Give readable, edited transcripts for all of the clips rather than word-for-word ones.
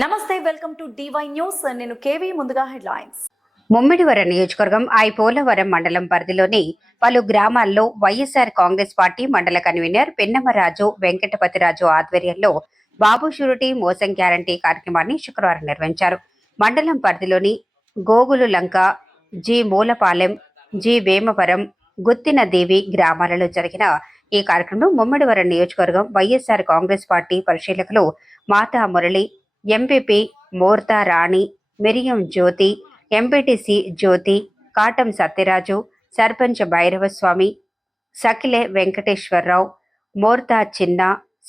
నమస్తే, welcome to DY news. నేను KV. ముందుగా హెడ్లైన్స్. ముమ్మిడివరం నియోజకవర్గం పోలవరం మండలం పరిధిలోని పలు గ్రామాల్లో వైఎస్ఆర్ కాంగ్రెస్ పార్టీ మండల కన్వీనర్ పిన్నమరాజు వెంకటపతిరాజు ఆధ్వర్యంలో బాబు షూరిటీ మోసం గ్యారంటీ కార్యక్రమాన్ని శుక్రవారం నిర్వహించారు. మండలం పరిధిలోని గోగులు లంక, జి మూలపాలెం, జి వేమవరం, గుత్తిన దేవి గ్రామాలలో జరిగిన ఈ కార్యక్రమంలో ముమ్మిడివరం నియోజకవర్గం వైఎస్ఆర్ కాంగ్రెస్ పార్టీ పరిశీలకులు మాతా మురళి, ఎంపీపీ మోర్తా రాణి, మిరియం జ్యోతి, ఎంపీటీసీ జ్యోతి, కాటం సత్యరాజు, సర్పంచ్ భైరవస్వామి, సకిలే వెంకటేశ్వరరావు, మోర్తా చిన్న,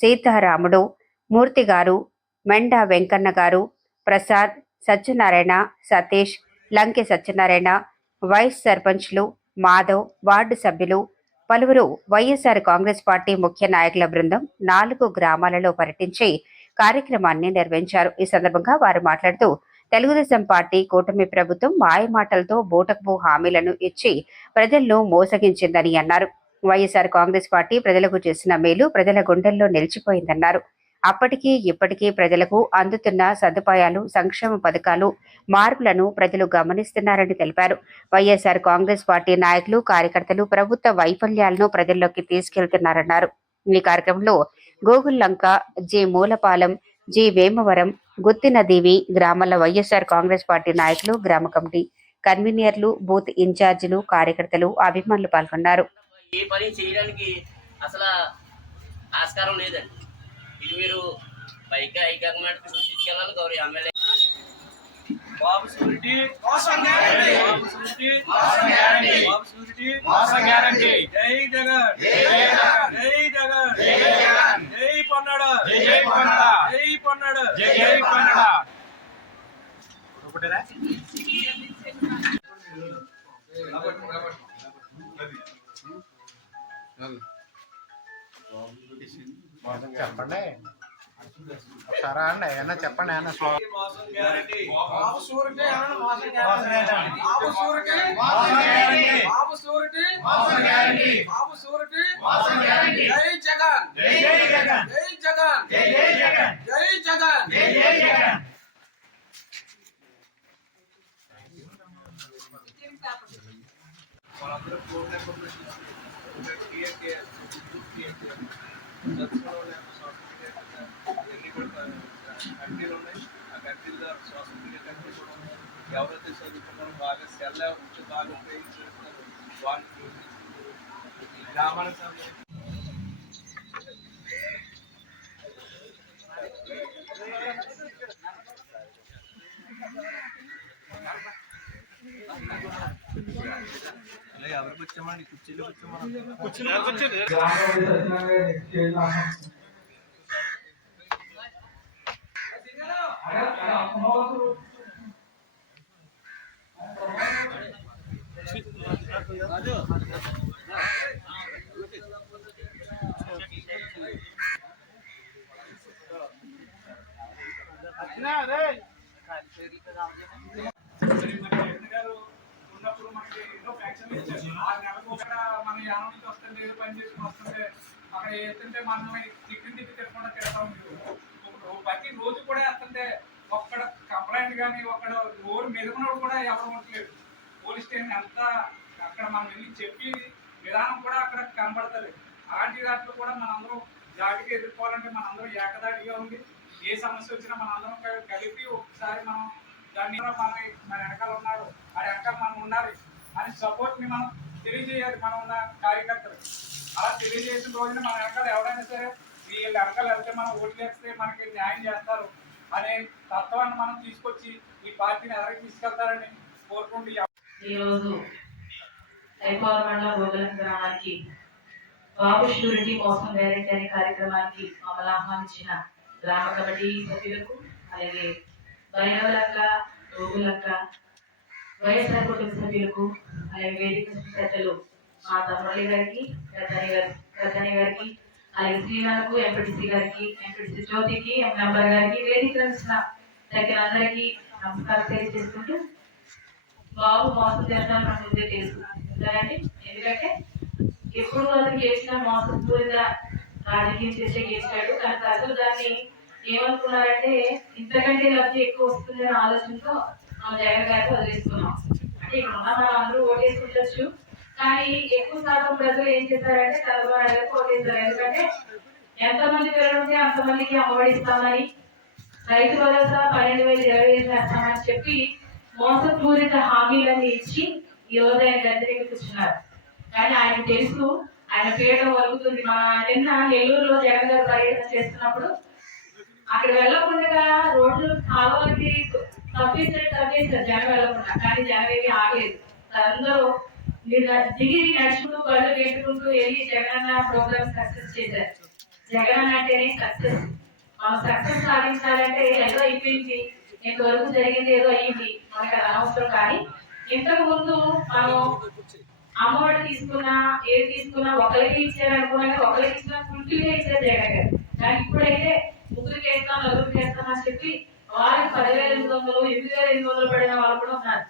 సీతారాముడు, మూర్తిగారు, మెండా వెంకన్న గారు, ప్రసాద్, సత్యనారాయణ, సతీష్, లంకె సత్యనారాయణ, వైస్ సర్పంచ్లు, మాధవ్, వార్డు సభ్యులు, పలువురు వైఎస్ఆర్ కాంగ్రెస్ పార్టీ ముఖ్య నాయకుల బృందం 4 గ్రామాలలో పర్యటించి కార్యక్రమాన్ని నిర్వహించారు. ఈ సందర్భంగా వారు మాట్లాడుతూ తెలుగుదేశం పార్టీ కూటమి ప్రభుత్వం మాయమాటలతో బూటకపు హామీలను ఇచ్చి ప్రజలను మోసగించిందని అన్నారు. వైఎస్ఆర్ కాంగ్రెస్ పార్టీ ప్రజలకు చేసిన మేలు ప్రజల గుండెల్లో నిలిచిపోయిందన్నారు. అప్పటికీ ఇప్పటికీ ప్రజలకు అందుతున్న సదుపాయాలు, సంక్షేమ పథకాలు, మార్పులను ప్రజలు గమనిస్తున్నారని తెలిపారు. వైఎస్ఆర్ కాంగ్రెస్ పార్టీ నాయకులు, కార్యకర్తలు ప్రభుత్వ వైఫల్యాలను ప్రజల్లోకి తీసుకెళ్తున్నారన్నారు. ఈ కార్యక్రమంలో గోగుల్లంక, జి మూలపాలెం, జి వేమవరం, గుత్తిన దేవి గ్రామాల వైఎస్ఆర్ కాంగ్రెస్ పార్టీ నాయకులు, గ్రామ కమిటీ కన్వీనర్లు, బూత్ ఇన్ఛార్జీలు, కార్యకర్తలు, అభిమానులు పాల్గొన్నారు. ఏ పని చేయడానికి అసలు ఆస్కారం లేదండి. ఇది మీరు పైగా హైకమాండ్ తీసుకెళ్ళాలి. గౌరవ ఎమ్మెల్యే బాబు షూరిటీ మోసం గ్యారంటీ, బాబు షూరిటీ మోసం గ్యారంటీ, బాబు షూరిటీ మోసం గ్యారంటీ. జై జగన్, జై జగన్, జై జగన్, జై జగన్, జై పన్నడ, జై పన్నడ, జై పన్నడ, జై పన్నడ. ఒకటేనా చెప్పండి ఒకసారి అండి ఏమన్నా చెప్పండి ఏమన్నా మోసం గ్యారంటీ, బాబు షూరిటీ మోసం గ్యారంటీ, బాబు షూరిటీ మోసం గ్యారంటీ, బాబు షూరిటీ మోసం గ్యారంటీ, బాబు షూరిటీ మోసం గ్యారంటీ. జై జగన్, జై జగన్, జై జగన్, జై జగన్, జై జగన్, జై జగన్. వాళ్ళందరూ కోర్టు కంట్రీలు ఉన్నాయి. ఆ కంట్రీలో సోషల్ కంట్రీ కూడా ఉన్నాయి. ఎవరైతే చదువుకున్నారో బాగా సెల్ ఉంచి బాగా ఉపయోగించుకుంటున్నారు వాళ్ళు గ్రామానికి సంబంధించి ఎవరికి వచ్చామండి కుర్చీలో కూర్చోమని ఉన్నప్పుడు మనకి ఎన్నో ఫ్యాక్షన్ ఇచ్చారు. 6 నెలలకు ఒకటి మన యానం నుంచి వస్తుంటే ఏదో పని చేసుకుని వస్తుంటే అక్కడ వేస్తుంటే మనం తిప్పి తిప్పకుండా తిడతాం. ప్రతి రోజు కూడా వేస్తుంటే ఒక్కడ కంప్లైంట్ కానీ ఒక్కడ ఓరు మెరుగునోడు కూడా ఎవరు ఉండట్లేదు. పోలీస్ స్టేషన్ అంతా అక్కడ మనం వెళ్ళి చెప్పి విధానం కూడా అక్కడ కనబడతలేదు. అలాంటి దాంట్లో కూడా మనందరం జాతికి ఎదుర్కోవాలంటే మనందరం ఏకదాటిగా ఉంది. ఏ సమస్య వచ్చినా మనందరం కలిపి ఒకసారి మనం దాన్ని మన వెనకాల ఉన్నాడు, ఆ వెనకాల మనం ఉండాలి అని సపోర్ట్ని మనం తెలియజేయాలి. మనం ఉన్న కార్యకర్తలు అలా తెలియజేసిన రోజున మన వెనకాల ఎవరైనా సరే వీళ్ళ వెనకాల వెళ్తే మనం ఓట్లు వేస్తే మనకి న్యాయం చేస్తారు అనే తత్వాన్ని మనం తీసుకొచ్చి ఈ పార్టీని ఎవరికి తీసుకెళ్తారని కోరుకుంటూ ఈరోజు మండలం గోగులం గ్రామానికి బాబు షూరిటీ మోసం గ్యారెంటీ అనే కార్యక్రమానికి మమ్మల్ని ఆహ్వానించిన గ్రామ కమిటీ సభ్యులకు, అలాగే బైనోలక్క, గోగులక్క, వైఎస్ఆర్ కుటుంబ సభ్యులకు, అలాగే వేదిక పెద్దలు మా తమ్ముళ్ళ గారికి, పెద్దని గారికి, అలాగే శ్రీనాథ్కు, ఎంపీటీసీ గారికి, ఎంపీటీసీ జ్యోతికి, మెంబర్ గారికి, వేదిక దగ్గర అందరికీ నమస్కారం తెలియజేసుకుంటూ బాబు మోసం చేస్తాను నాకు ముందే తెలుసు. ఎందుకంటే ఎప్పుడు అతను చేసిన మోసపూరిత రాజకీయం చేసే చేశాడు. కానీ ప్రజలు దాన్ని ఏమనుకున్నారంటే ఇంతకంటే లబ్ధి ఎక్కువ వస్తుంది అనే ఆలోచనతో మనం జగన్ గారిని వదిలేసుకున్నాం. అంటే ఇక్కడ ఉన్న మనం అందరూ ఓటేసుకుంటచ్చు, కానీ ఎక్కువ శాతం ప్రజలు ఏం చేశారంటే చంద్రబాబు నాయుడు గారికి ఓటేశారు. ఎందుకంటే ఎంతమంది పిల్లలు ఉంటే అంతమందికి అమ్మఒడి ఇస్తామని, రైతు భరోసా 12,000 20,000 చేస్తామని చెప్పి మోసపూరిత హామీలన్నీ ఇచ్చి ఈ రోజు ఆయన గద్దెకి కూర్చున్నారు. కానీ ఆయనకు తెలుసు ఆయన పీఠం వలుగుతుంది. నిన్న నెల్లూరులో జగన్ గారు పర్యటన చేస్తున్నప్పుడు అక్కడ వెళ్ళకుండా రోడ్లు కాలువలకి తవ్వేశారు జనం వెళ్ళకుండా. కానీ జనం ఏమి ఆగలేదు. అందరూ దిగి నడుచుకుంటూ బళ్ళు పెట్టుకుంటూ వెళ్ళి జగనన్న ప్రోగ్రామ్ సక్సెస్ చేశారు. జగన్ అంటేనే సక్సెస్. మనం సక్సెస్ సాధించాలంటే ఏదో అయిపోయింది, ఇంతవరకు జరిగింది ఏదో అయ్యింది, మనకి అది అనవసరం. కానీ ఇంతకు ముందు మనం అమ్మఒడి తీసుకున్నా ఏది తీసుకున్నా ఒకరికి ఇచ్చారు అనుకున్నా, ఒకరికి ఇచ్చినా ఫుల్ఫిల్ గా ఇచ్చారు జగన్ గారు. కానీ ఇప్పుడైతే ముగ్గురికి వేస్తాం నలుగురికి వేస్తాం అని చెప్పి వారికి 10,800 8,800 పడిన వాళ్ళు కూడా ఉన్నారు.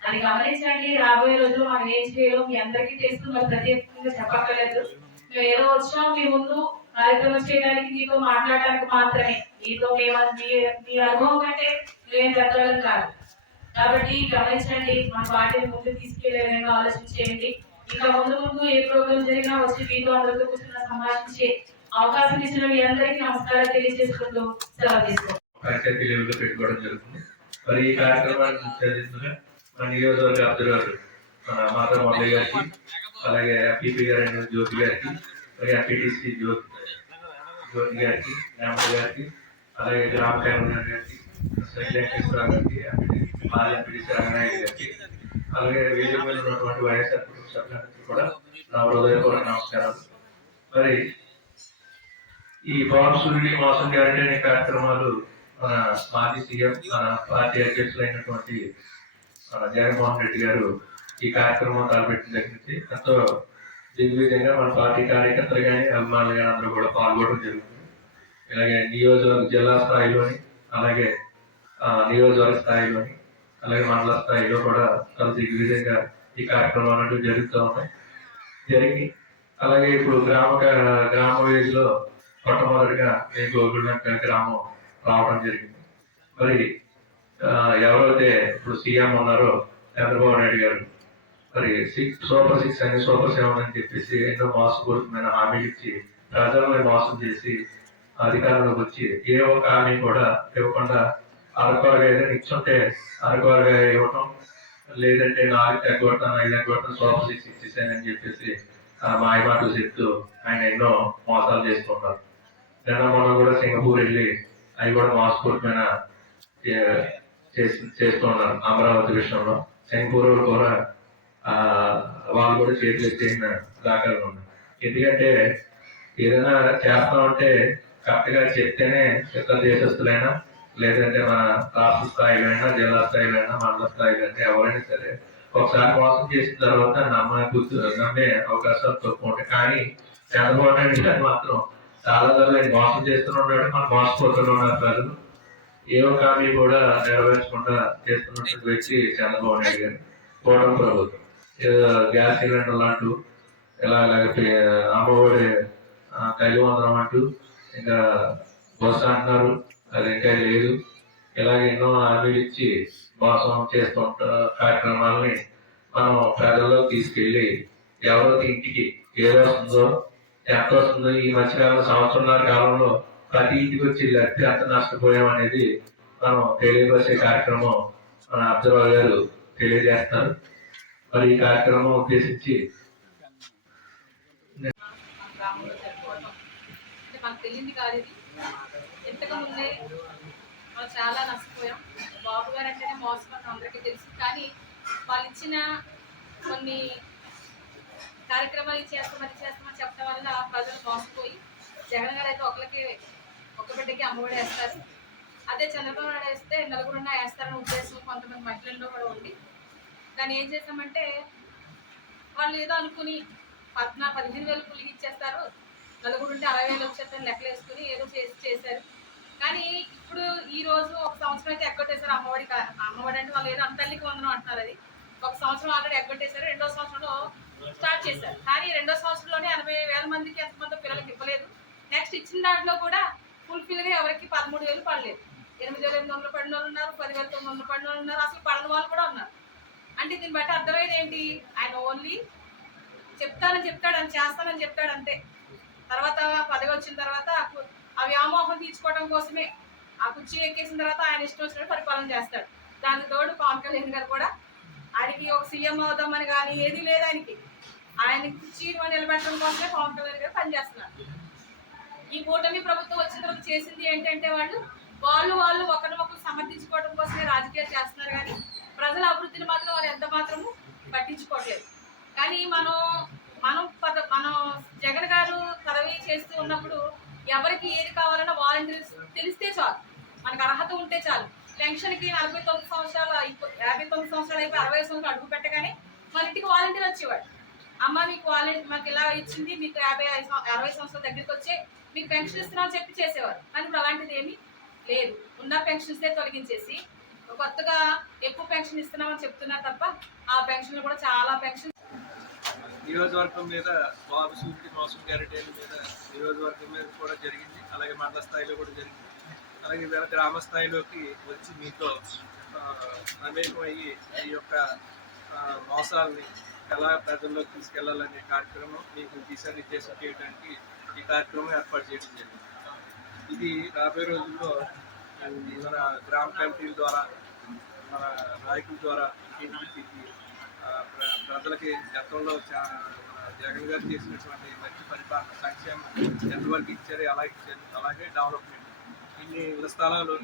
అది గమనించండి. రాబోయే రోజుల్లో మనం ఏం చేయాలో మీ అందరికీ తెలుసు, మరి ప్రత్యేకంగా చెప్పక్కర్లేదు. మేము ఏదో వచ్చాం మీ ముందు కార్యక్రమం చేయడానికి, మీతో మాట్లాడడానికి మాత్రమే. మీతో మీ అనుభవం కంటే మేము పెద్దవాళ్ళం కాదు. కాబట్టి గమనించండి, మన పార్టీని ముందు తీసుకెళ్లే విధంగా ఆలోచన చేయండి. ఇంకా ముందు ఏ ప్రోగ్రామ్ జరిగినా వచ్చి మీతో అందరితో కూర్చున్న సంభాషించే అవకాశం ఇచ్చిన మీ అందరికీ నమస్కారాలు తెలియజేసుకుంటూ సెలవు తీసుకోండి. పంచాయతీ లెవెల్లో పెట్టుకోవడం జరుగుతుంది. మరి ఈ కార్యక్రమాన్ని ముఖ్యంగా మన నియోజకవర్గ అబ్జర్వర్ మన మాతా మురళి గారికి, అలాగే ఎంపీపీ గారు జ్యోతి గారికి, మరి ఎంపీటీసీ జ్యోతి గారికి, రామయ్య గారికి, అలాగే గ్రామ కన్వీనర్ గారికి, వెంకటేశ్వరరావు గారికి, మాజీ ఎంపీటీసీ రంగనాయుడు గారికి, అలాగే వేదిక మీద ఉన్నటువంటి వైఎస్ఆర్ కుటుంబ సభ్యులందరికీ కూడా నా హృదయపూర్వక నమస్కారాలు. మరి ఈ బాబుసూరి మోసం గ్యారెంటీ అనే కార్యక్రమాలు మన మాజీ సీఎం, మన పార్టీ అధ్యక్షులైనటువంటి జగన్మోహన్ రెడ్డి గారు ఈ కార్యక్రమం తలపెట్టిన దగ్గర నుంచి ఎంతో దిగ్విజయంగా మన పార్టీ కార్యకర్తలు కానీ అభిమానులు కానీ అందరూ కూడా పాల్గొనడం జరుగుతుంది. ఇలాగే నియోజకవర్గ జిల్లా స్థాయిలోని, అలాగే నియోజకవర్గ స్థాయిలోని, అలాగే మండల స్థాయిలో కూడా చాలా దిగ్విజయంగా ఈ కార్యక్రమాలు అంటూ జరుగుతూ ఉన్నాయి. అలాగే ఇప్పుడు గ్రామ వేదిలో మొట్టమొదటిగా నేను గోగులంక గ్రామం రావడం జరిగింది. మరి ఎవరైతే ఇప్పుడు సీఎం ఉన్నారో చంద్రబాబు నాయుడు గారు మరి సూపర్ 6 అని సూపర్ 7 అని చెప్పేసి ఎన్నో మోసపూరితమైన హామీలు ఇచ్చి ప్రజలను మోసం చేసి అధికారంలోకి వచ్చి ఏ ఒక్క హామీ కూడా ఇవ్వకుండా అరకొరగా ఏదైనా ఇచ్చుంటే అరకొరగా ఇవ్వటం, లేదంటే 4 తగ్గొట్టడం 5 తగ్గొట్టడం సూపర్ 6 ఇచ్చేసానని చెప్పేసి మాయమాటలు చెప్తూ ఆయన ఎన్నో మోసాలు చేసుకుంటారు. నిన్న మొన్న కూడా సింగపూర్ వెళ్ళి అవి కూడా మోసపూరితమైన చేస్తూ ఉన్నారు. అమరావతి విషయంలో సింగపూర్ కూడా వాళ్ళు కూడా చేతులు ఎత్తేసిన దాఖలు ఉన్నాయి. ఎందుకంటే ఏదైనా చేస్తామంటే కరెక్ట్ గా చెప్తేనే ఇతర దేశస్తులైనా, లేదంటే మన రాష్ట్ర స్థాయిలో అయినా, జిల్లా స్థాయిలో అయినా, మండల స్థాయిలో అయినా ఎవరైనా సరే ఒకసారి మోసం చేసిన తర్వాత నమ్మే అవకాశాలు తక్కువ ఉంటాయి. కానీ చంద్రబాబు నాయుడు గారు మాత్రం చాలా సార్లు మోసం చేస్తున్నాడు, మనం మోసపోతున్నారు. ప్రజలు ఏ ఒక్క హామీ కూడా నెరవేర్చకుండా చేస్తున్నటువంటి వ్యక్తి చంద్రబాబు నాయుడు గారు. కూటమి ప్రభుత్వం గ్యాస్ సిలిండర్ అంటూ, ఇలాగే అమ్మఒడి తల్లి వందనం అంటూ, ఇంకా బస్సు అంటున్నారు, అది ఇంకా లేదు. ఇలాగే ఎన్నో హామీలు ఇచ్చి మోసం చేస్తుంట కార్యక్రమాలని మనం ప్రజల్లో తీసుకెళ్ళి ఎవరికి ఇంటికి ఏదో వస్తుందో ఎంత వస్తుందో, ఈ మధ్యకాలం సంవత్సరంన్నర కాలంలో ప్రతి ఇంటికి వచ్చి ఎంత నష్టపోయాం అనేది మనం తెలియపరిచే కార్యక్రమం మన అబ్జర్వర్ గారు తెలియజేస్తారు. మరి ఈ కార్యక్రమం ఉద్దేశించి మనకు తెలియంది కాదు. ఇది ఇంతకు ముందే మనం చాలా నష్టపోయాం. బాబు గారు అంటేనే మోసపోతాం అందరికీ తెలుసు. కానీ వాళ్ళు ఇచ్చిన కొన్ని కార్యక్రమాలు చేస్తామని చెప్పడం వల్ల ప్రజలు మోసపోయి జగన్ గారు అయితే ఒక బిడ్డకి అమ్మఒడి వేస్తారు. అదే చంద్రబాబు నాయుడు వేస్తే నలుగురున్నా వేస్తారని ఉద్దేశం కొంతమంది మహిళల్లో కూడా ఉంది. దాన్ని ఏం చేస్తామంటే వాళ్ళు ఏదో అనుకుని 15,000 పులికి ఇచ్చేస్తారు, నలుగురు ఉంటే 60,000 వచ్చేస్తారని లెక్కలు వేసుకుని ఏదో చేశారు. కానీ ఇప్పుడు ఈ రోజు ఒక సంవత్సరం అయితే ఎగ్గొట్టేశారు అమ్మఒడి అంటే వాళ్ళు ఏదో తల్లికి వందనం అంటున్నారు. అది ఒక సంవత్సరం ఆల్రెడీ ఎగ్గొట్టేశారు. 2వ సంవత్సరంలో స్టార్ట్ చేశారు. కానీ 2వ సంవత్సరంలోనే 80,000 మందికి ఎంతమంది పిల్లలకి ఇవ్వలేదు. నెక్స్ట్ ఇచ్చిన దాంట్లో కూడా ఫుల్ఫిల్గా ఎవరికి మందికి 13,000 పడలేదు. 8,800 పడిన వాళ్ళు ఉన్నారు, 10,900 పడిన వాళ్ళు ఉన్నారు, అసలు పడని వాళ్ళు కూడా ఉన్నారు. అంటే దీన్ని బట్టి అర్థమైంది ఏంటి? ఆయన ఓన్లీ చెప్తాడు, అని చేస్తానని చెప్తాడు అంతే. తర్వాత పదవి వచ్చిన తర్వాత ఆ వ్యామోహం తీర్చుకోవడం కోసమే ఆ కుర్చీ ఎక్కేసిన తర్వాత ఆయన ఇష్టం వచ్చినట్టు పరిపాలన చేస్తాడు. దానికి తోడు పవన్ కళ్యాణ్ గారు కూడా ఆయనకి ఒక సీఎం అవుదామని కానీ ఏది లేదు ఆయనకి. ఆయన కుర్చీని నిలబెట్టడం కోసమే పవన్ కళ్యాణ్ గారు పనిచేస్తున్నారు. ఈ కూటమి ప్రభుత్వం వచ్చిన తర్వాత చేసింది ఏంటంటే వాళ్ళు ఒకరినొకరు సమర్థించుకోవడం కోసమే రాజకీయాలు చేస్తున్నారు కానీ ప్రజల అభివృద్ధిని మాత్రం వారు ఎంత మాత్రము పట్టించుకోవట్లేదు. కానీ మనం జగన్ గారు పదవి చేస్తూ ఉన్నప్పుడు ఎవరికి ఏది కావాలన్నా వాలంటీర్స్ తెలిస్తే చాలు, మనకు అర్హత ఉంటే చాలు. పెన్షన్కి 49 సంవత్సరాలు 59 సంవత్సరాలు అయిపోయి 60 సంవత్సరాలు అడుగు పెట్టగానే మన ఇంటికి వాలంటీర్ వచ్చేవాడు. అమ్మ మీకు మాకు ఇలా ఇచ్చింది, మీకు 60 సంవత్సరాల దగ్గరికి వచ్చే మీకు పెన్షన్ ఇస్తున్నామని చెప్పి చేసేవారు. కానీ ఇప్పుడు అలాంటిది ఏమీ లేదు. ఉన్న పెన్షన్సే తొలగించేసి కొత్తగా ఎక్కువ పెన్షన్ ఇస్తున్నామని చెప్తున్నారు తప్ప ఆ పెన్షన్లు కూడా చాలా పెన్షన్. నియోజకవర్గం మీద బాబు సూర్యుడి మోసం గ్యారెంటీ మీద నియోజకవర్గం మీద కూడా జరిగింది, అలాగే మండల స్థాయిలో కూడా జరిగింది. అలాగే గ్రామ స్థాయిలోకి వచ్చి మీతో మమేకం అయ్యి ఈ యొక్క మోసాలని ఎలా ప్రజల్లోకి తీసుకెళ్లాలనే కార్యక్రమం మీకు దిశానిర్దేశం చేయడానికి ఈ కార్యక్రమం ఏర్పాటు చేయడం జరిగింది. ఇది రాబోయే రోజుల్లో మన గ్రామ కమిటీల ద్వారా, మన నాయకుల ద్వారా ఇంటికి ప్రజలకి గతంలో జగన్ గారు చేసినటువంటి మంచి పరిపాలన, సంక్షేమం ఎంతవరకు ఇచ్చారు, ఎలా ఇచ్చారు, అలాగే డెవలప్మెంట్. ఇన్ని ఇళ్ల స్థలాలు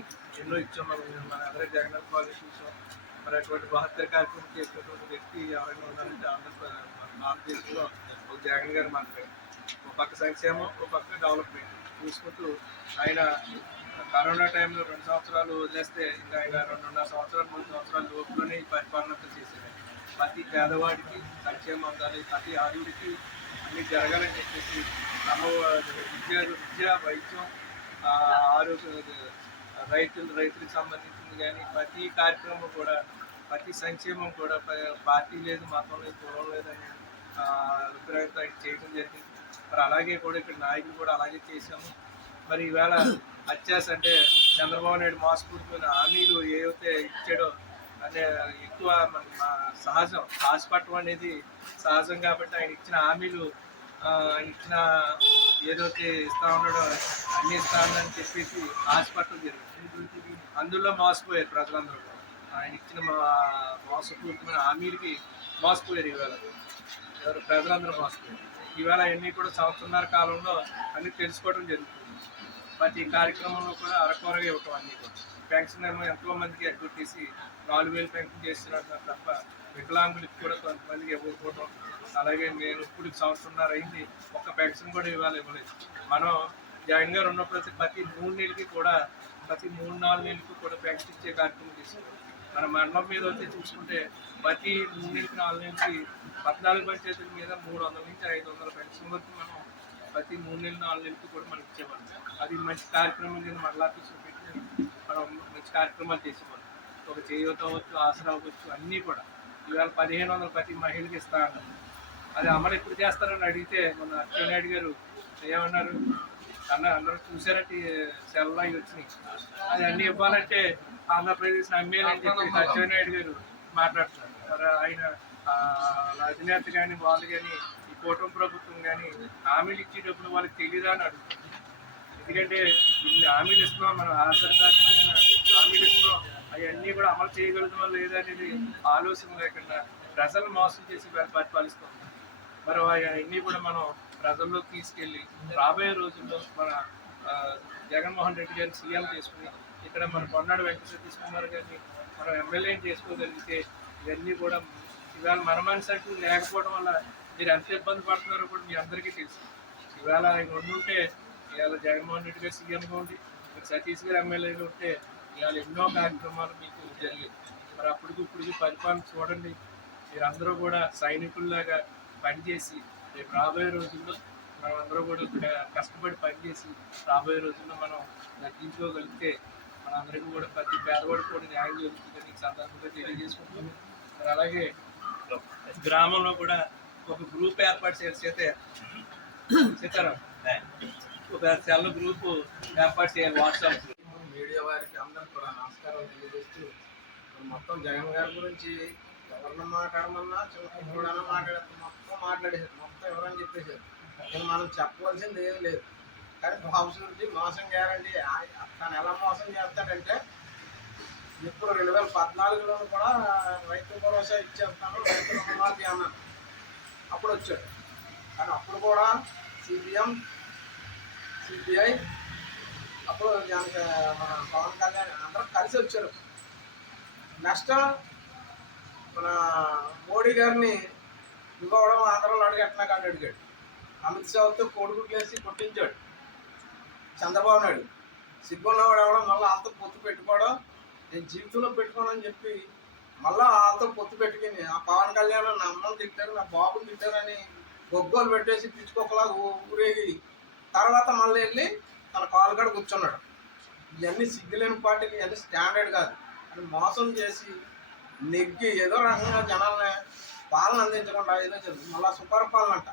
ఎన్నో ఇచ్చాం మన అందరూ జగన్ కాలనీ చూసాం. మరి అటువంటి బహత్తర కార్యక్రమం చేసినటువంటి వ్యక్తి ఎవరైనా ఉన్నారంటే భారతదేశంలో ఒక జగన్ గారు మాత్రమే. ఒక పక్క సంక్షేమం, ఒక పక్క డెవలప్మెంట్ చూసుకుంటూ ఆయన కరోనా టైంలో 2 సంవత్సరాలు వదిలేస్తే ఇంకా ఆయన 2.5 సంవత్సరాలు 3 సంవత్సరాల లోపులోనే ఈ పరిపాలనతో చేసేది. ప్రతి పేదవాడికి సంక్షేమం అందాలి, ప్రతి ఆరుడికి అన్ని జరగాలని చెప్పేసి విద్య, వైద్యం, ఆరోగ్య, రైతులకు సంబంధించింది కానీ ప్రతి కార్యక్రమం కూడా, ప్రతి సంక్షేమం కూడా పార్టీ లేదు, మతం లేదు, కులం లేదని అభిప్రాయంతో ఆయన చేయడం జరిగింది. మరి అలాగే కూడా ఇక్కడ నాయకులు కూడా అలాగే చేశాము. మరి ఈవేళ అత్యాస అంటే చంద్రబాబు నాయుడు మోసపూరిపోయిన హామీలు ఏవైతే ఇచ్చాడో అంటే ఎక్కువ సహజం, ఆశపట్టడం అనేది సహజం. కాబట్టి ఆయన ఇచ్చిన హామీలు, ఆయన ఇచ్చిన ఏదైతే ఇస్తా ఉన్నాడో అన్ని ఇస్తానని చెప్పేసి ఆశపట్టడం జరిగింది. అందులో మోసపోయారు ప్రజలందరూ. ఆయన ఇచ్చిన మోసపూరితమైన హామీలకి మోసపోయారు. ఈవేళ ప్రజలందరూ మోసపోయారు. ఈవేళ అన్నీ కూడా సంవత్సరాల కాలంలో అన్నీ తెలుసుకోవడం జరుగుతుంది. ప్రతి కార్యక్రమంలో కూడా అరకొరగా ఇవ్వటం, అన్నీ కూడా పెన్షన్ ఏమో ఎంతోమందికి ఎగ్గొట్టేసి 4,000 పెన్షన్ చేస్తున్నారు తప్ప వికలాంగులకి కూడా కొంతమందికి ఇవ్వకపోవడం. అలాగే నేను ఇప్పుడు 1.5 సంవత్సరం అయింది, ఒక్క పెన్షన్ కూడా ఇవ్వలేదు. మనం జగన్ గారు ఉన్నప్పుడు ప్రతి 3 నెలలకి కూడా, ప్రతి 3-4 నెలలకు కూడా పెన్షన్ ఇచ్చే కార్యక్రమం తీసుకున్నాం. మన మండలం మీద వచ్చి చూసుకుంటే ప్రతి 3 నెలలకి 4 నెలలకి 14 పంచాయతీల మీద 300 నుంచి 500 పెన్షన్ వరకు మనం ప్రతి 3 నెలలు 4 నెలలకి కూడా మనం ఇచ్చేవాళ్ళం. అది మంచి కార్యక్రమం కింద మండల ఆఫీసులో పెట్టి మనం మంచి కార్యక్రమాలు చేసేవాళ్ళం. ఒక చేయూత అవ్వచ్చు, ఆసరా అవ్వచ్చు, అన్నీ కూడా. ఇవాళ 1,500 ప్రతి మహిళకి ఇస్తా అన్నారు. అది అమలు ఎప్పుడు చేస్తారని అడిగితే మన అచ్చెన్నాయుడు గారు ఏమన్నారు, అందరూ చూసారంటే సెలవులు అవి వచ్చినాయి, అది అన్నీ ఇవ్వాలంటే ఆంధ్రప్రదేశ్ అమ్మేయాలని చెప్పి అచ్చెన్నాయుడు గారు మాట్లాడుతున్నారు. మరి ఆయన అధినేత కానీ వాళ్ళు కానీ ఈ కూటమి ప్రభుత్వం కానీ హామీలు ఇచ్చేటప్పుడు వాళ్ళకి తెలియదా అని అడుగుతుంది. ఎందుకంటే ఇన్ని హామీలు ఇస్తున్నాం, మనం ఆధార్ కార్డు హామీలు ఇస్తున్నాం, అవన్నీ కూడా అమలు చేయగలుగుతామో లేదా అనేది ఆలోచన లేకుండా ప్రజలను మోసం చేసి పరిపాలిస్తాం. మరి అవన్నీ కూడా మనం ప్రజల్లోకి తీసుకెళ్ళి రాబోయే రోజుల్లో మన జగన్మోహన్ రెడ్డి గారిని సీఎం చేసుకుని ఇక్కడ మన పొన్నాడు వెంకట సతీష్ కుమార్ గారిని మనం ఎమ్మెల్యేని చేసుకోగలిగితే ఇవన్నీ కూడా ఇవాళ మన మనసు అంటూ లేకపోవడం వల్ల మీరు ఎంత ఇబ్బంది పడుతున్నారో కూడా మీ అందరికీ తెలుసు. ఇవాళ ఆయన ఉండుంటే ఇవాళ జగన్మోహన్ రెడ్డి గారు సీఎంగా ఉండి మీరు సతీష్ గారు ఎమ్మెల్యేగా ఉంటే ఇవాళ ఎన్నో కార్యక్రమాలు మీకు జరిగేది. మరి అప్పటికి పరిపాలన చూడండి. మీరందరూ కూడా సైనికుల్లాగా పనిచేసి రేపు రాబోయే రోజుల్లో మనం అందరూ కూడా కష్టపడి పనిచేసి రాబోయే రోజుల్లో మనం తగ్గించుకోగలిగితే మనందరికీ కూడా ప్రతి పేదవాడికి కూడా న్యాయం జరుగుతుందని ఈ సందర్భంగా తెలియజేసుకుంటాం. మరి అలాగే గ్రామంలో కూడా ఒక గ్రూప్ ఏర్పాటు చేయాలి. సీతారాం ఒక సెల్ గ్రూప్ ఏర్పాటు చేయాలి, వాట్సాప్ గ్రూప్. మీడియా వారికి అందరికి కూడా నమస్కారాలు తెలియజేస్తూ మొత్తం జగన్ గారి గురించి ఎవరిని మాట్లాడమన్నా చూడన్నా మాట్లాడేసారు, మొత్తం ఎవరని చెప్పేశారు. నేను మనం చెప్పవలసింది ఏం లేదు. కానీ బాబు షూరిటీ మోసం గ్యారంటీ తను ఎలా మోసం చేస్తాడంటే, ఇప్పుడు 2014లో కూడా రైతు భరోసా ఇచ్చేస్తాను, రైతు రుణమాఫీ అన్నాను, అప్పుడు వచ్చాడు. కానీ అప్పుడు కూడా సిపిఐ అప్పుడు మన పవన్ కళ్యాణ్ అందరూ కలిసి వచ్చారు. నెక్స్ట్ మన మోడీ గారిని ఇంకోవడం ఆంధ్రలో అడిగట్లా కానీ అడిగాడు. అమిత్ షాతో కోడిగుడ్లు వేసి కొట్టించాడు. చంద్రబాబు నాయుడు సిగ్గున్నవాడు ఎవడం మళ్ళీ వాళ్ళతో పొత్తు పెట్టుకోవడం, నేను జీవితంలో పెట్టుకోనని చెప్పి మళ్ళీ వాళ్ళతో పొత్తు పెట్టుకుని ఆ పవన్ కళ్యాణ్ నా అమ్మని తిట్టారు, నా బాబుని తిట్టారని గొగ్గోలు పెట్టేసి పిచ్చుకోకలా ఊరేగి తర్వాత మళ్ళీ వెళ్ళి తన కాలు కాడ కూర్చున్నాడు. ఇవన్నీ సిగ్గులేని పార్టీలు, ఇవన్నీ స్టాండర్డ్ కాదు అని మోసం చేసి నెగ్గి ఏదో రకంగా జనాల్ని పాలన అందించకుండా ఏదో చదువు మళ్ళీ సుపరిపాలన అంట.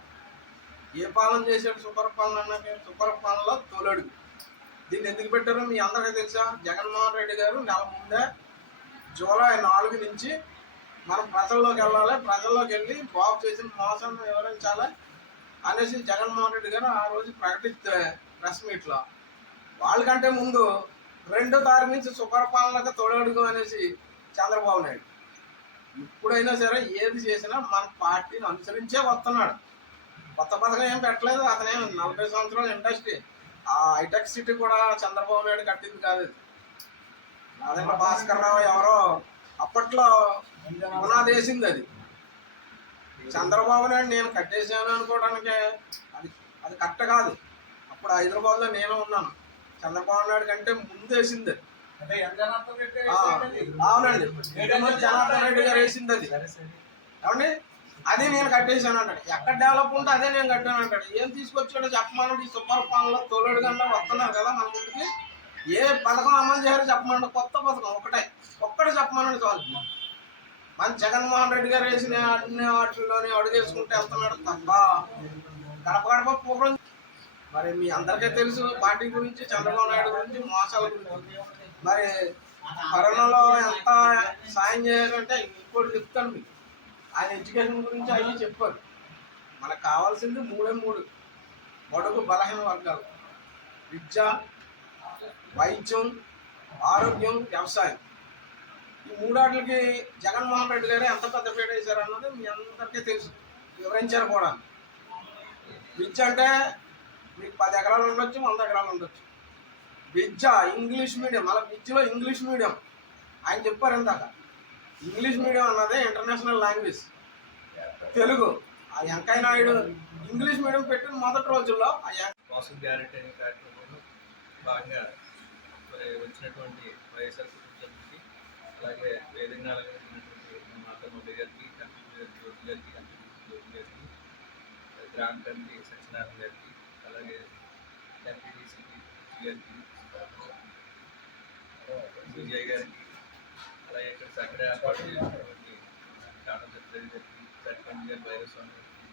ఏ పాలన చేశాడు సుపరిపాలన అన్నాక? సుపరిపాలనలో తోలడుగు. దీన్ని ఎందుకు పెట్టారో మీ అందరికీ తెలుసా? జగన్మోహన్ రెడ్డి గారు నెల ముందే జూలై 4 నుంచి మనం ప్రజల్లోకి వెళ్ళాలి, ప్రజల్లోకి వెళ్ళి బాబు చేసిన మోసం వివరించాలి అనేసి జగన్మోహన్ రెడ్డి గారు ఆ రోజు ప్రకటిస్తే ప్రెస్ మీట్లో, వాళ్ళకంటే ముందు 2వ తారీఖు నుంచి సుపరిపాలనకు తోడడుగు అనేసి చంద్రబాబు నాయుడు. ఇప్పుడైనా సరే ఏది చేసినా మన పార్టీని అనుసరించే వస్తున్నాడు. కొత్త పథకం ఏం పెట్టలేదు. అతనేం 40 సంవత్సరాల ఇండస్ట్రీ. ఆ హైటెక్ సిటీ కూడా చంద్రబాబు నాయుడు కట్టింది కాదు. అదే భాస్కర్ రావు ఎవరో అప్పట్లో పునాది వేసింది. అది చంద్రబాబు నాయుడు నేను కట్టేసాను అనుకోవడానికి అది కరెక్ట్ కాదు. అప్పుడు హైదరాబాద్లో నేను ఉన్నాను, చంద్రబాబు నాయుడు కంటే ముందు వేసింది అది. అవునండి, జనార్దన్ రెడ్డి గారు వేసింది అది. ఏమండి, అది నేను కట్టేశాను అంటాడు. ఎక్కడ డెవలప్ ఉంటే అదే నేను కట్టాను అంటాడు. ఏం తీసుకొచ్చాడో చెప్పమన్నాడు. ఈ సుపరిపాలనలో తోలుడు గంట వస్తున్నారు కదా మన ముందుకి. ఏ పథకం అమలు చేయాలో చెప్పమన్నాడు. కొత్త పథకం ఒక్కటే చెప్పమన్నాడు చాలు. మన జగన్మోహన్ రెడ్డి గారు వేసిన అన్ని వాటిల్లోనే అడుగేసుకుంటూ వెళ్తున్నాడు తప్ప గడప గడప పూర్వం. మరి మీ అందరికీ తెలుసు పార్టీ గురించి, చంద్రబాబు నాయుడు గురించి, మోసాల గురించి. మరి కరోనాలో ఎంత సాయం చేయాలంటే ఇంకోటి చెప్తాను మీకు. ఆయన ఎడ్యుకేషన్ గురించి అవి చెప్పారు. మనకు కావాల్సింది 3 బడుగు బలహీన వర్గాలు: విద్య, వైద్యం, ఆరోగ్యం, వ్యవసాయం. ఈ 3 జగన్మోహన్ రెడ్డి గారు ఎంత పెద్ద పీట వేశారు అన్నది మీ అందరికీ తెలుసు, వివరించారు కూడా. విద్య అంటే మీకు 10 ఎకరాలు ఉండొచ్చు, 100 ఎకరాలు ఉండొచ్చు. విద్య ఇంగ్లీష్ మీడియం, మళ్ళీ విద్యలో ఇంగ్లీష్ మీడియం. ఆయన చెప్పారు ఇందాక, ఇంగ్లీష్ మీడియం అన్నదే ఇంటర్నేషనల్ లాంగ్వేజ్. తెలుగు ఆ వెంకయ్య నాయుడు ఇంగ్లీష్ మీడియం పెట్టిన మొదటి రోజుల్లో మోసం గ్యారెంటీ అనే కార్యక్రమంలో భాగంగా మరి వచ్చినటువంటి వైఎస్ఆర్ కుటుంబానికి, అలాగే వేదికగా అలంకరించినటువంటి మాతా మోదీ గారికి, జ్యోతి గారికి, గ్రామ కమిటీ సత్యనారాయణ గారికి, అలాగే ఎంపీటీసీ గారికి, విజయ్ గారికి, అలాగే ఇక్కడ సక్కడే ఏర్పాటు చేసినటువంటి కాటంజలి గారికి, సర్పంచ్ గారి భైరస్వామి గారికి,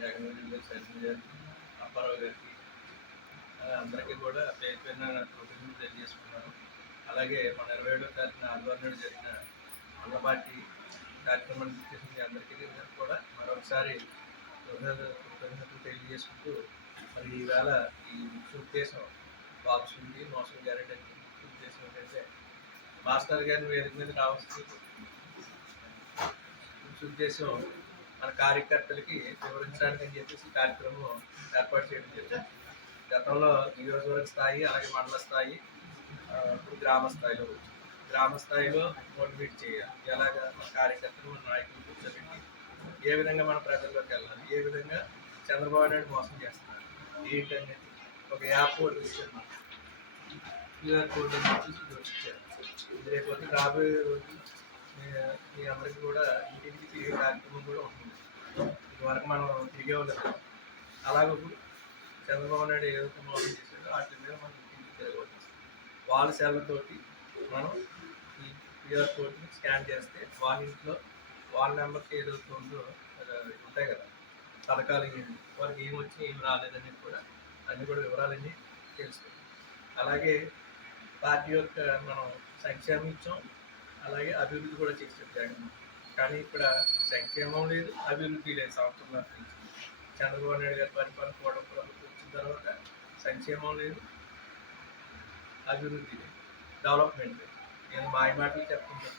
జగన్మోహన్ గారి సరిజన్ గారికి, అప్పారావు గారికి, అందరికీ కూడా పేరు పేరున కృతజ్ఞతలు తెలియజేసుకున్నాను. అలాగే మన 27వ తారీఖున ఆదివారం జరిగిన అన్న పార్టీ కార్యక్రమాన్ని చేసిన అందరికీ కూడా మరొకసారి కృతజ్ఞతలు తెలియజేసుకుంటూ, మరి ఈవేళ ఈ ముఖ్య ఉద్దేశం బాబు షూరిటీ మోసం గ్యారెంటీ ముఖ్య ఉద్దేశం ఏంటంటే, మాస్టర్ గారిని వేదిక మీద రావాల్సింది ముఖ్య ఉద్దేశం మన కార్యకర్తలకి వివరించడానికి అని చెప్పేసి కార్యక్రమం ఏర్పాటు చేయడం జరిగింది. గతంలో నియోజకవర్గ స్థాయి, అలాగే మండల స్థాయి, ఇప్పుడు గ్రామ స్థాయిలో మోటివేట్ చేయాలి. ఎలాగా మన కార్యకర్తలు, మన నాయకులు కూర్చోబెట్టి ఏ విధంగా మన ప్రజల్లోకి వెళ్ళాలి, ఏ విధంగా చంద్రబాబు నాయుడు మోసం చేస్తున్నారు ఏంటనేది ఒక యాప్ కోడ్ ఇచ్చారు. క్యూఆర్ కోడ్ చూసి దొరికిచ్చారు. లేకపోతే రాబోయే రోజు మీ అందరికీ కూడా ఇంటింటికి తిరిగే కార్యక్రమం కూడా ఉంటుంది. ఇదివరకు మనం తిరిగేవాళ్ళం. అలాగే చంద్రబాబు నాయుడు ఏదైతే మోసం చేశాడో వాటి మీద మనం ఇంటింటికి తిరగవచ్చు. వాళ్ళ సెల్లతోటి మనం ఈ క్యూఆర్ కోడ్ని స్కాన్ చేస్తే వాళ్ళ ఇంట్లో వాళ్ళ నెంబర్కి ఏదైతే ఉందో ఉంటాయి కదా పథకాలు, వాళ్ళకి ఏమి వచ్చి ఏమి రాలేదనేది కూడా అన్నీ కూడా వివరాలన్నీ తెలుస్తాయి. అలాగే పార్టీ యొక్క మనం సంక్షేమం ఇచ్చాం, అలాగే అభివృద్ధి కూడా చేసాం జగన్. కానీ ఇక్కడ సంక్షేమం లేదు, అభివృద్ధి లేదు. సంవత్సరం నుంచి చంద్రబాబు నాయుడు గారి పరిపాలన కూడా ప్రభుత్వం వచ్చిన తర్వాత సంక్షేమం లేదు, అభివృద్ధి లేదు, డెవలప్మెంట్ లేదు. నేను మాయ మాటలు చెప్తాను.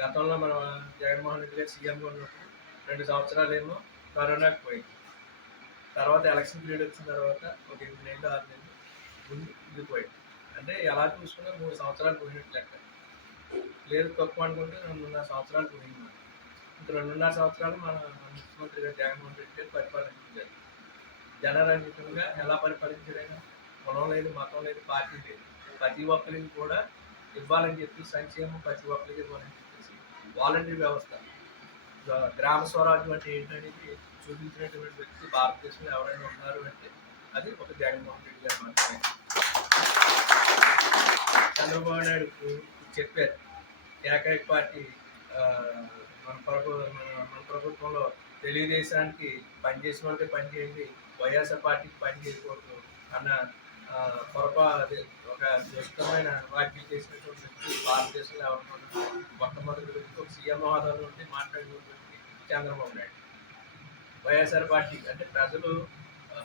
గతంలో మన జగన్మోహన్ రెడ్డి గారు సీఎంగా ఉన్నప్పుడు 2 సంవత్సరాలేమో కరోనాకి పోయింది. తర్వాత ఎలక్షన్ పీరియడ్ వచ్చిన తర్వాత ఒక 8 నెలలు 6 నెలలు ముందు ఇది పోయింది. అంటే ఎలా చూసుకున్నా 3 సంవత్సరాలు పోయినట్టు లెక్క. లేదు తక్కువ అనుకుంటే 2.5 సంవత్సరాలు పోయింది. ఇంకా 2.5 సంవత్సరాలు మన ముఖ్యమంత్రి గారు జగన్మోహన్ రెడ్డి గారు పరిపాలించారు. జనరంజకంగా ఎలా పరిపాలించారైనా కులం లేదు, మతం లేదు, పార్టీ లేదు. ప్రతి ఒక్కరికి కూడా ఇవ్వాలని చెప్పి సంక్షేమం ప్రతి ఒక్కరికి ఇవ్వాలని చెప్పేసి వాలంటీర్ వ్యవస్థ, గ్రామ స్వరాజ్యం అంటే ఏంటనేది చూపించినటువంటి వ్యక్తి భారతదేశంలో ఎవరైనా ఉన్నారు అంటే అది ఒక జగన్మోహన్ రెడ్డి గారు మాత్రమే. చంద్రబాబు నాయుడు చెప్పారు ఏకైక పార్టీ మన ప్రభుత్వంలో తెలుగుదేశానికి పనిచేసిన వాళ్ళకి పని చేయండి, వైఎస్ఆర్ పార్టీకి పని చేయకూడదు అన్న పొరపాటు ఒక దుష్టమైన వ్యాఖ్యలు చేసినటువంటి వ్యక్తి భారతదేశంలో ఎవరున్నారు. మొట్టమొదటి వ్యక్తి ఒక సీఎం హోదాలో ఉండి మాట్లాడినటువంటి వ్యక్తి చంద్రబాబు నాయుడు. వైఎస్ఆర్ పార్టీ అంటే ప్రజలు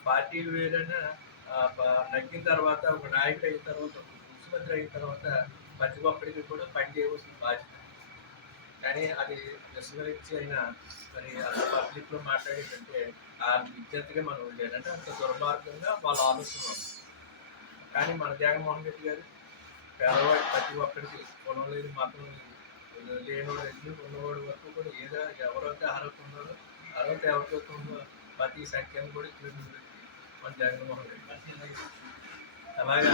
పార్టీలు వేరైనా నగ్గిన తర్వాత ఒక నాయకుడు అయిన తర్వాత ఒక ముఖ్యమంత్రి అయిన తర్వాత ప్రతి ఒక్కరికి కూడా పని చేయవలసిన బాధ్యత. కానీ అది విస్మరించి అయినా మరి అంత పబ్లిక్లో మాట్లాడేటంటే ఆ విద్యార్థిగా మనం ఉండేది. అంటే అంత దుర్మార్గంగా వాళ్ళ ఆలోచన ఉంది. కానీ మన జగన్మోహన్ రెడ్డి గారు పేదవాడి ప్రతి ఒక్కరికి కులం లేదు, మతం లేదు, లేనివాడు ఎన్ని ఉన్నవాడి వరకు కూడా ఏదో ఎవరైతే అర్హత ఉన్నారో అర్హత ఎవరికైతే ఉందో ప్రతి సంఖ్యను కూడా ఇచ్చినటువంటి మన జగన్మోహన్ రెడ్డి. అలాగా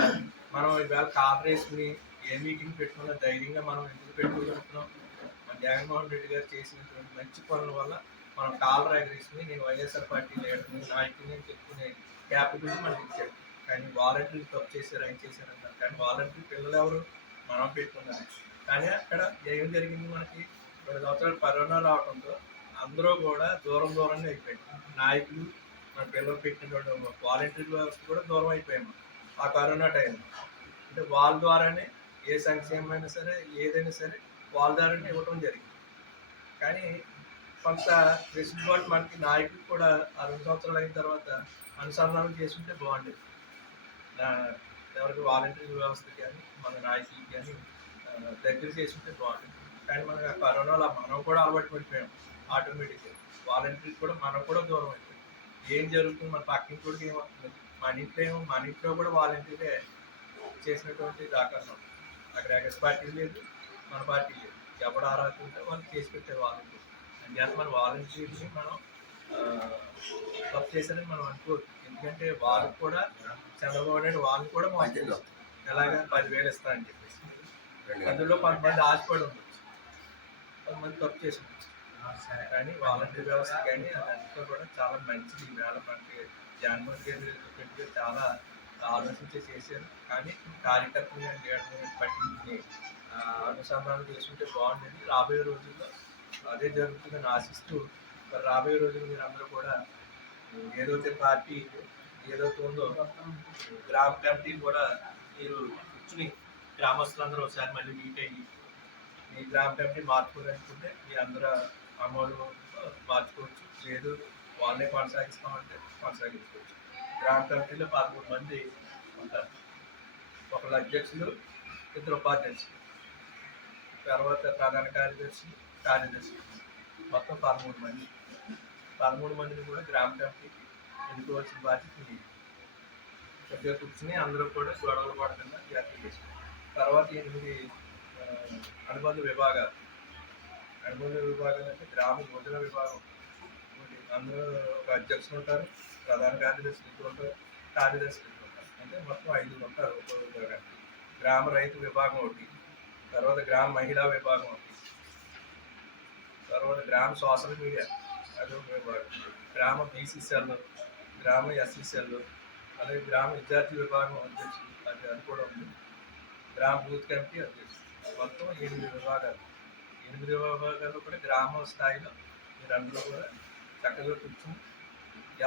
మనం ఇవాళ కాంగ్రెస్ని ఏ మీటింగ్ పెట్టుకున్నా ధైర్యంగా మనం ఎందుకు పెట్టుకోగలుగుతున్నాం? మన జగన్మోహన్ రెడ్డి గారు చేసినటువంటి మంచి పనుల వల్ల మనం కాలర్ ఎగరేసుకుని నేను వైఎస్ఆర్ పార్టీ లీడర్ని నాయకుడిని చెప్పుకునే క్యాపిటల్ మనకి ఇచ్చాడు. కానీ వాలంటీర్లు తప్పు చేశారు, ఆయన చేశారు అంటారు. కానీ వాలంటీర్ పిల్లలు ఎవరు? మనం పెట్టుకున్నాను. కానీ అక్కడ ఏం జరిగింది? మనకి 2 సంవత్సరాలు కరోనా రావడంతో అందరూ కూడా దూరంగా అయిపోయారు. నాయకులు మన పిల్లలు పెట్టినటువంటి వాలంటీర్ వ్యవస్థ కూడా దూరం అయిపోయాము ఆ కరోనా టైంలో. అంటే వాళ్ళ ద్వారానే ఏ సంక్షేమం అయినా సరే ఏదైనా సరే వాళ్ళ ద్వారానే ఇవ్వటం జరిగింది. కానీ కొంత వెసులుబాటు మనకి నాయకులు కూడా ఆ 2 సంవత్సరాలు అయిన తర్వాత అనుసంధానం చేసుకుంటే బాగుండేది. ఎవరికి వాలంటీర్ వ్యవస్థ కానీ మన నాయకులకి కానీ దగ్గర చేసుకుంటే బాగుంటుంది. కానీ మనకి ఆ కరోనాలో మనం కూడా అలవాటు పడిపోయాం. ఆటోమేటిక్గా వాలంటీర్ కూడా మనం కూడా దూరం అయిపోయాం. ఏం జరుగుతుంది మన పక్కింటి కూడా ఏమవుతుంది? మన ఇంట్లో కూడా వాలంటీరే చేసినటువంటి దాఖలు. అక్కడ ఎగస్ పార్టీ లేదు, మన పార్టీ లేదు. ఎవరు అర్హత ఉంటే వాళ్ళు చేసి పెట్టే వాలంటీర్. అందుచేత మన వాలంటీర్ని మనం తప్పు చేశారని మనం అనుకోవద్దు. ఎందుకంటే వాళ్ళకి కూడా చంద్రబాబు నాయుడు వాళ్ళని కూడా మోసం ఎలాగా 10,000 ఇస్తారని చెప్పేసి అందులో కొంతమంది ఆశపడి ఉండొచ్చు, కొంతమంది తప్పు చేసి ఉండొచ్చు. కానీ వాలంటీర్ వ్యవస్థ కానీ అదంతా కూడా చాలా మంచిది. ఈవేళ మనకి జగన్మోహన్ రెడ్డి చాలా ఆలోచించి చేశారు. కానీ కార్యకర్తలు పట్టించి అనుసంధానం చేసుకుంటే బాగుంటుంది. రాబోయే రోజుల్లో అదే జరుగుతుందని ఆశిస్తూ మరి రాబోయే రోజుల్లో మీరు అందరూ కూడా ఏదైతే పార్టీ ఏదైతే ఉందో గ్రామ కమిటీ కూడా మీరు కూర్చుని గ్రామస్తులందరూ ఒకసారి మళ్ళీ మీట్ అయ్యి మీ గ్రామ కమిటీ మార్చుకోవాలనుకుంటే మీ అందరూ అమౌంట్ మార్చుకోవచ్చు. లేదు వాళ్ళే కొనసాగిస్తామంటే కొనసాగించుకోవచ్చు. గ్రామ కమిటీలో 13 మంది ఉంటారు. ఒకళ్ళు అధ్యక్షులు, 2 ఉపాధ్యక్షులు, తర్వాత ప్రధాన కార్యదర్శి మొత్తం 13 మంది. 13 మందిని కూడా గ్రామ కమిటీకి ఎన్నుకోవాల్సిన బాధ్యత ఉంది. చక్కగా కూర్చుని అందరూ కూడా గొడవలు పడకుండా జాగ్రత్త చేసుకుంటారు. తర్వాత 8 అనుబంధ విభాగాలు అంటే గ్రామ యువజన విభాగం. అందరూ ఒక అధ్యక్షులు ఉంటారు, ప్రధాన కార్యదర్శులు ఉంటారు, కార్యదర్శులు ఉంటారు. అంటే మొత్తం 5 ఉంటారు ఒక్కో విభాగానికి. గ్రామ రైతు విభాగం ఒకటి, తర్వాత గ్రామ మహిళా విభాగం ఒకటి, తర్వాత గ్రామ సోషల్ మీడియా అదొక విభాగం, గ్రామ బీసీ సెల్, గ్రామ ఎస్సీ సెల్, అలాగే గ్రామ విద్యార్థి విభాగం అధ్యక్షులు అది కూడా ఉంది. గ్రామ బూత్ కమిటీ అధ్యక్షులు. మొత్తం 8 విభాగాలు. 8 విభాగాల్లో కూడా గ్రామ స్థాయిలో మీరందరూ కూడా చక్కగా కూర్చొని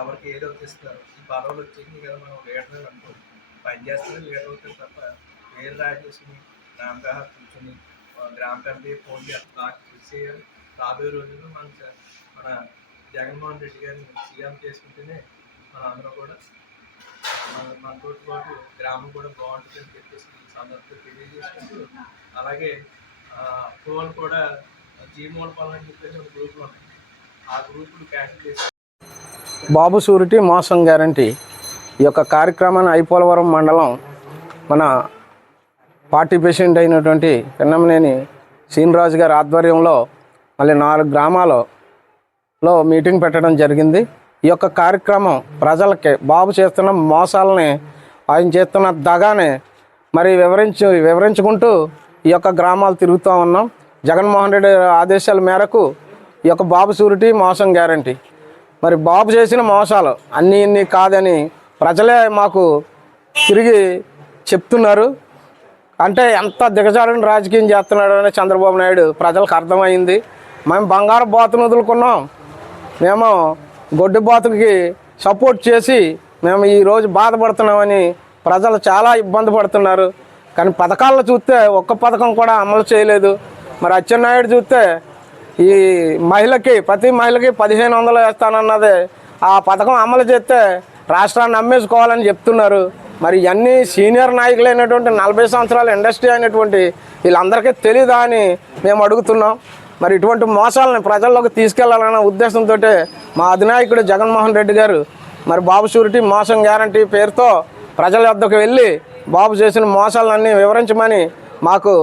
ఎవరికి ఏదో ఇస్తారు. ఈ పదవులు వచ్చేసి కదా మనం లీడర్ అనుకో పని చేస్తే లీడర్ అవుతుంది తప్ప వేరు రాజేసుకుని గ్రామ కూర్చొని గ్రామ కమిటీ ఫోన్ చేయాలి. రాబోయే రోజుల్లో మన జగన్మోహన్ రెడ్డి గారిని సీఎం చేసుకుంటేనే మన అందరూ కూడా మనతో పాటు గ్రామం కూడా బాగుంటుందని చెప్పేసి ఈ సందర్భంగా తెలియజేసుకుంటూ, అలాగే ఫోన్ కూడా జీమోల్ పనులు అని చెప్పేసి ఒక గ్రూపులు ఉన్నాయి. ఆ గ్రూపులు క్యాన్సిల్ చేసి బాబు షూరిటీ మోసం గ్యారంటీ ఈ యొక్క కార్యక్రమాన్ని ఐపోలవరం మండలం మన పార్టీ ప్రెసిడెంట్ అయినటువంటి పెన్నమనేని శ్రీనిరాజు గారి ఆధ్వర్యంలో మళ్ళీ 4 గ్రామాలలో మీటింగ్ పెట్టడం జరిగింది. ఈ యొక్క కార్యక్రమం ప్రజలకి బాబు చేస్తున్న మోసాలని, ఆయన చేస్తున్న దగానే మరి వివరించుకుంటూ ఈ యొక్క గ్రామాలు తిరుగుతూ ఉన్నాం. జగన్మోహన్ రెడ్డి ఆదేశాల మేరకు ఈ యొక్క బాబు షూరిటీ మోసం గ్యారంటీ మరి బాబు చేసిన మోసాలు అన్నీ కాదని ప్రజలే మాకు తిరిగి చెప్తున్నారు. అంటే ఎంత దిగజారిన రాజకీయం చేస్తున్నాడు అని చంద్రబాబు నాయుడు ప్రజలకు అర్థమైంది. మేము బంగారు బాతును వదులుకున్నాం, మేము గొడ్డు బాతుకి సపోర్ట్ చేసి మేము ఈరోజు బాధపడుతున్నామని ప్రజలు చాలా ఇబ్బంది పడుతున్నారు. కానీ పథకాలను చూస్తే ఒక్క పథకం కూడా అమలు చేయలేదు. మరి అచ్చెన్నాయుడు చూస్తే ఈ ప్రతి మహిళకి 1500 వేస్తానన్నది ఆ పథకం అమలు చేస్తే రాష్ట్రాన్ని అమ్మేసుకోవాలని చెప్తున్నారు. మరి ఇవన్నీ సీనియర్ నాయకులైనటువంటి 40 సంవత్సరాల ఇండస్ట్రీ అయినటువంటి వీళ్ళందరికీ తెలీదా అని మేము అడుగుతున్నాం. మరి ఇటువంటి మోసాలను ప్రజల్లోకి తీసుకెళ్లాలన్న ఉద్దేశంతో మా అధినాయకుడు జగన్మోహన్ రెడ్డి గారు మరి బాబు షూరిటీ మోసం గ్యారంటీ పేరుతో ప్రజల వద్దకు వెళ్ళి బాబు చేసిన మోసాలన్నీ వివరించమని మాకు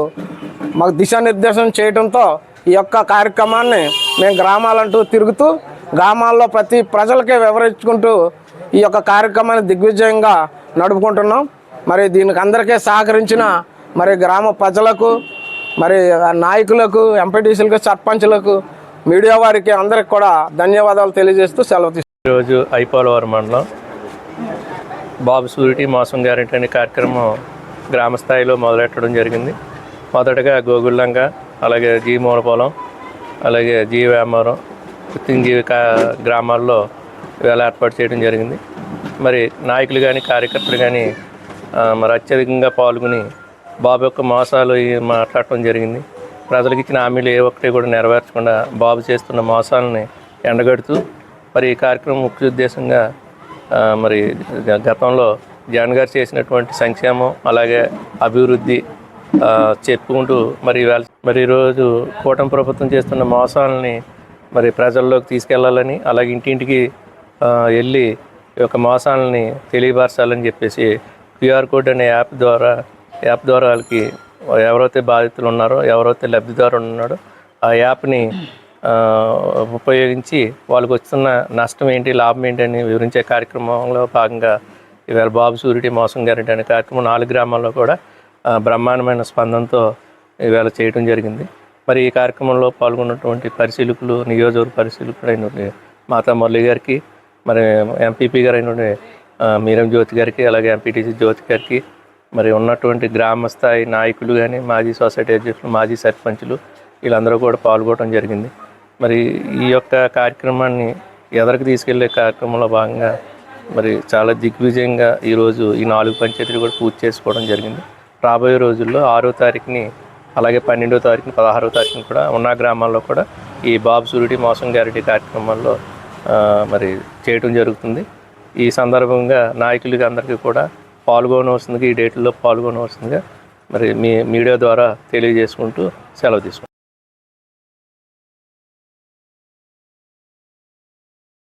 దిశానిర్దేశం చేయడంతో ఈ యొక్క కార్యక్రమాన్ని మేము గ్రామాలంటూ తిరుగుతూ గ్రామాల్లో ప్రతి ప్రజలకే వివరించుకుంటూ ఈ యొక్క కార్యక్రమాన్ని దిగ్విజయంగా నడుపుకుంటున్నాం. మరి దీనికి అందరికీ సహకరించిన మరి గ్రామ ప్రజలకు, మరి నాయకులకు, ఎంపీటీసీలకు, సర్పంచ్లకు, మీడియా వారికి అందరికి కూడా ధన్యవాదాలు తెలియజేస్తూ సెలవు తీసుకుంటాం. ఈరోజు ఐపోలవరం మండలం బాబు షూరిటీ మోసం గ్యారెంటీ అనే కార్యక్రమం గ్రామ స్థాయిలో మొదలెట్టడం జరిగింది. మొదటగా గోగుల్లంక, అలాగే జీ మూలపొలం, అలాగే జీ వేమవరం, పుత్తింజీవి గ్రామాల్లో వేళ ఏర్పాటు చేయడం జరిగింది. మరి నాయకులు కానీ కార్యకర్తలు కానీ మరి అత్యధికంగా పాల్గొని బాబు యొక్క మోసాలు మాట్లాడటం జరిగింది. ప్రజలకు ఇచ్చిన హామీలు ఏ ఒక్కటి కూడా నెరవేర్చకుండా బాబు చేస్తున్న మోసాలని ఎండగడుతూ మరి ఈ కార్యక్రమం ముఖ్య ఉద్దేశంగా మరి గతంలో జగన్ గారు చేసినటువంటి సంక్షేమం అలాగే అభివృద్ధి చెప్పుకుంటూ మరి ఈరోజు కూటమి ప్రభుత్వం చేస్తున్న మోసాలని మరి ప్రజల్లోకి తీసుకెళ్లాలని, అలాగే ఇంటింటికి వెళ్ళి ఈ యొక్క మోసాలని తెలియపరచాలని చెప్పేసి క్యూఆర్ కోడ్ అనే యాప్ ద్వారా వాళ్ళకి ఎవరైతే బాధితులు ఉన్నారో, ఎవరైతే లబ్ధిదారులు ఉన్నారో ఆ యాప్ని ఉపయోగించి వాళ్ళకి వస్తున్న నష్టం ఏంటి, లాభం ఏంటి అని వివరించే కార్యక్రమంలో భాగంగా ఇవాళ బాబు షూరిటీ మోసం గ్యారెంటీ అనే కార్యక్రమం 4 గ్రామాల్లో కూడా బ్రహ్మాండమైన స్పందనతో ఇవాళ చేయడం జరిగింది. మరి ఈ కార్యక్రమంలో పాల్గొన్నటువంటి పరిశీలకులు, నియోజకవర్గ పరిశీలకుడైన మాతా మురళి గారికి, మరి ఎంపీపీ గారైన మీరం జ్యోతి గారికి, అలాగే ఎంపీటీసీ జ్యోతి గారికి, మరి ఉన్నటువంటి గ్రామ స్థాయి నాయకులు కానీ, మాజీ సొసైటీ అధ్యక్షులు, మాజీ సర్పంచులు వీళ్ళందరూ కూడా పాల్గొనడం జరిగింది. మరి ఈ యొక్క కార్యక్రమాన్ని ఎదరికి తీసుకెళ్లే కార్యక్రమంలో భాగంగా మరి చాలా దిగ్విజయంగా ఈరోజు ఈ 4 పంచాయతీలు కూడా పూర్తి చేసుకోవడం జరిగింది. రాబోయే రోజుల్లో 6వ తారీఖుని, అలాగే 12వ తారీఖుని, 16వ తారీఖుని కూడా ఉన్న గ్రామాల్లో కూడా ఈ బాబు షూరిటీ మోసం గ్యారెంటీ కార్యక్రమాల్లో మరి చేయడం జరుగుతుంది. ఈ సందర్భంగా నాయకులకి అందరికీ కూడా పాల్గొనవలసిందిగా, ఈ డేట్లో పాల్గొనవలసిందిగా మరి మీడియా ద్వారా తెలియజేసుకుంటూ సెలవు తీసుకుంటాం.